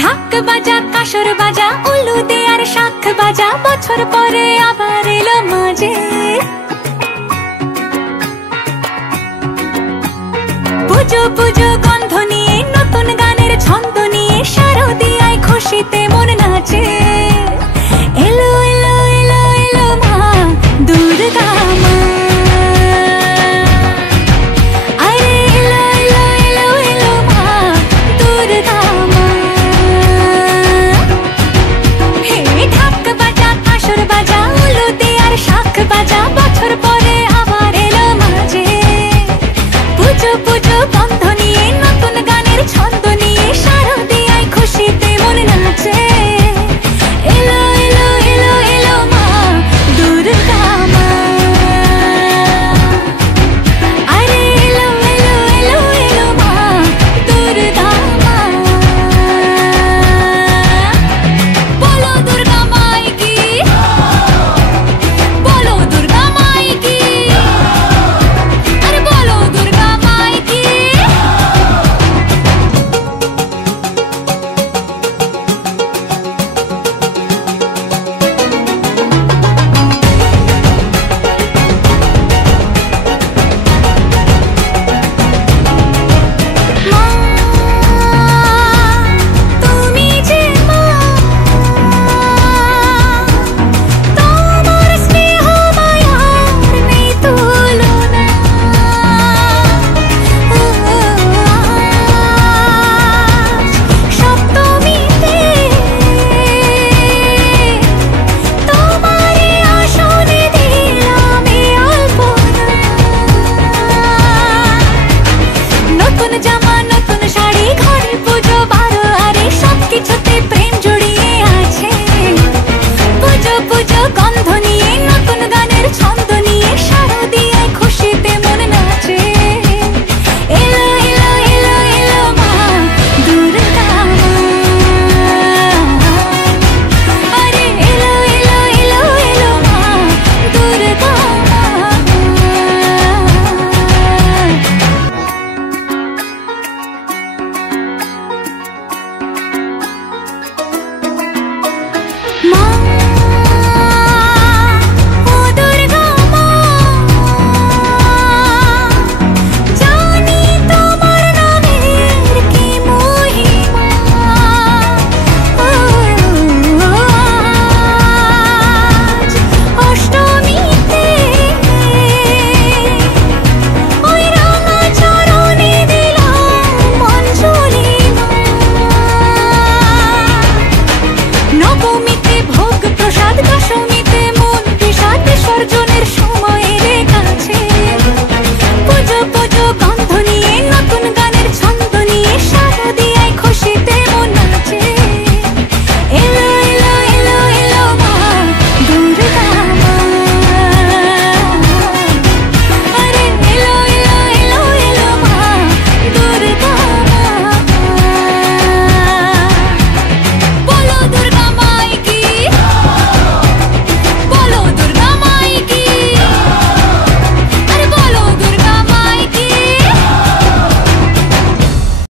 ঢাক বাজা কাসর বাজা উলু দে আর শাখ বাজা, বছর পরে আবার এলো মাঝে। পুজো পুজো গন্ধ নিয়ে নতুন গানের ছন্দ নিয়ে শারদিয়ায় খুশিতে মন নাচে। এলো এলো এলো এলো মা দুর্গা মা, আরে এলো এলো এলো এলো মা দুর্গা মা। হে ঢাক বাজা কাসর বাজা উলু দে আর শাখ বাজা, বছর পরে আবার এলো মাঝে। পুজো পুজো গন্ধ নিয়ে নতুন গানের ছন্দ নিয়ে শারদিয়ায় খুশিতে মন নাচে। এলো এলো এলো এলো মা দুর্গা মা, আরে এলো এলো এলো এলো মা দুর্গা মা। বলো দুর্গা মাই কি, বলো দুর্গা মাই কি, আরে বলো দুর্গা মাই কি। মা তুমি যে মা, তোমার স্নেহ মায়ার নেই তুলনা। সপ্তমীতে তোমারে আসনে দিলাম এই আলপনা। নতুন জামা নতুন শাড়ি